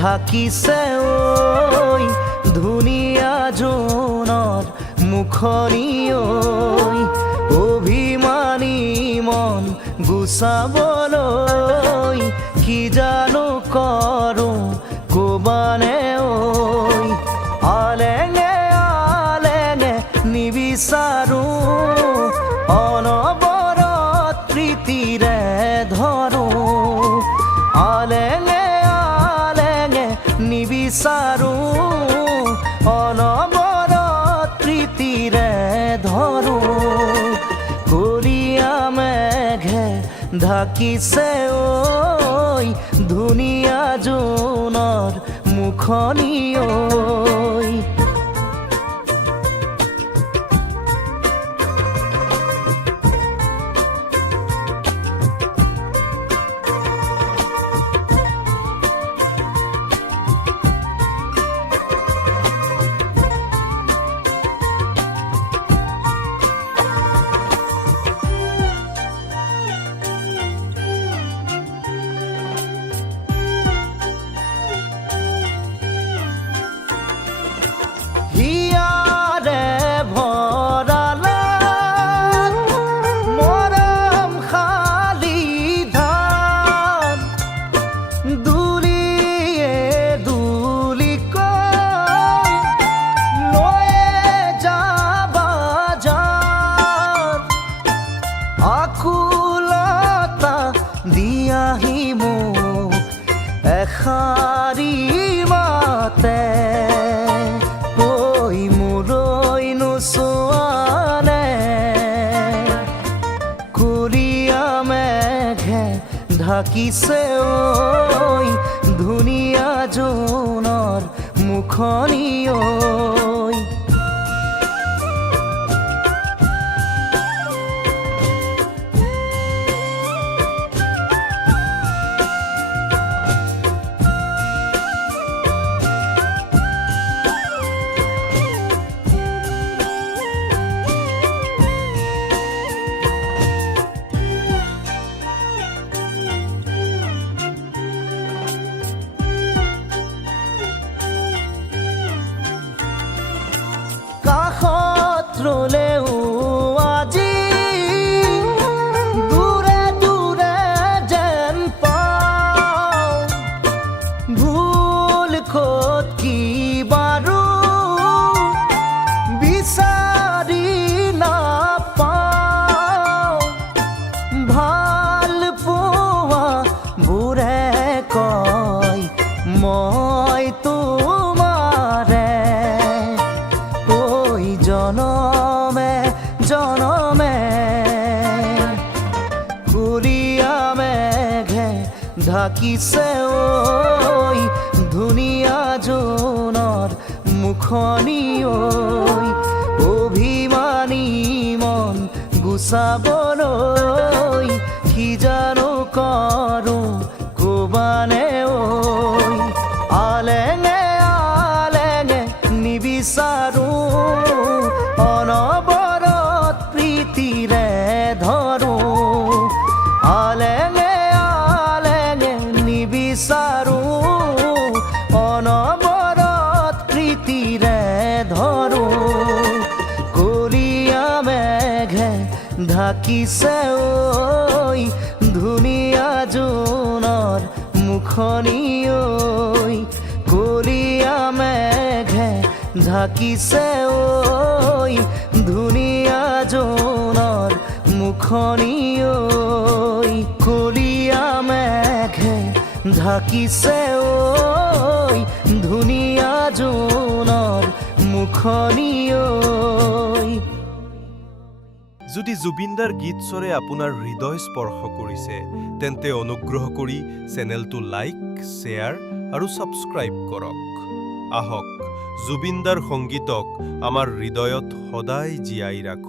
ঢাকিছে ঐ ধুনীয়া জোনৰ মুখনি ঐ অভিমানী মন গুচাবলৈ কি জানো কৰোঁ ক'বানে ঐ আলেঙে আলেঙে নিবিচাৰোঁ অনবৰত প্ৰীতিৰে ধৰোঁ আলেঙে আলেঙে নিবিচাৰোঁ অনবৰত প্ৰীতিৰে ধৰোঁ কলীয়া মেঘে ঢাকিছে ঐ ধুনীয়া জোনৰ মুখনি ঐ হিয়াৰে ভৰালা মৰম খালি ধান দুলিয়ে দুলিকৈ লৈয়ে যাবা যান আকুলতা দিয়াহি মোক এষাৰি মাতে ঢাকিছে ঐ ধুনীয়া জোনৰ মুখনি ঐ ৰলেও আজি দূৰে দূৰে যেন পাওঁ ভুল ক'ত কি বাৰু বিচাৰি নাপাওঁ ভাল পোৱা বোৰে কয় মই তোমাৰে জনমে জনমে কলীয়া মেঘে ঢাকিছে ঐ ধুনীয়া জোনৰ মুখনি ঐ অভিমানী মন গুচাবলৈ কি জানো কৰোঁ ক'বানে ঐ আলেঙে আলেঙে নিবিচাৰোঁ অনবৰত প্ৰীতিৰে ধৰোঁ আলেঙে আলেঙে নিবিচাৰোঁ অনবৰত প্ৰীতিৰে ধৰোঁ কলীয়া মেঘে ঢাকিছে ঐ ধুনীয়া জোনৰ মুখনি ঐ কলীয়া মেঘে ঢাকিছে ঐ ধুনীয়া জোনৰ মুখনি ঐ কলীয়া মেঘে ঢাকিছে ঐ ধুনীয়া জোনৰ মুখনি ঐ যদি জুবিনদাৰ গীতস্বৰে আপোনাৰ হৃদয় স্পৰ্শ কৰিছে তেন্তে অনুগ্ৰহ কৰি চেনেলটো লাইক শ্বেয়াৰ আৰু ছাবস্ক্ৰাইব কৰক আহক জুবিনদাৰ সংগীতক আমাৰ হৃদয়ত সদায় জীয়াই ৰাখোঁ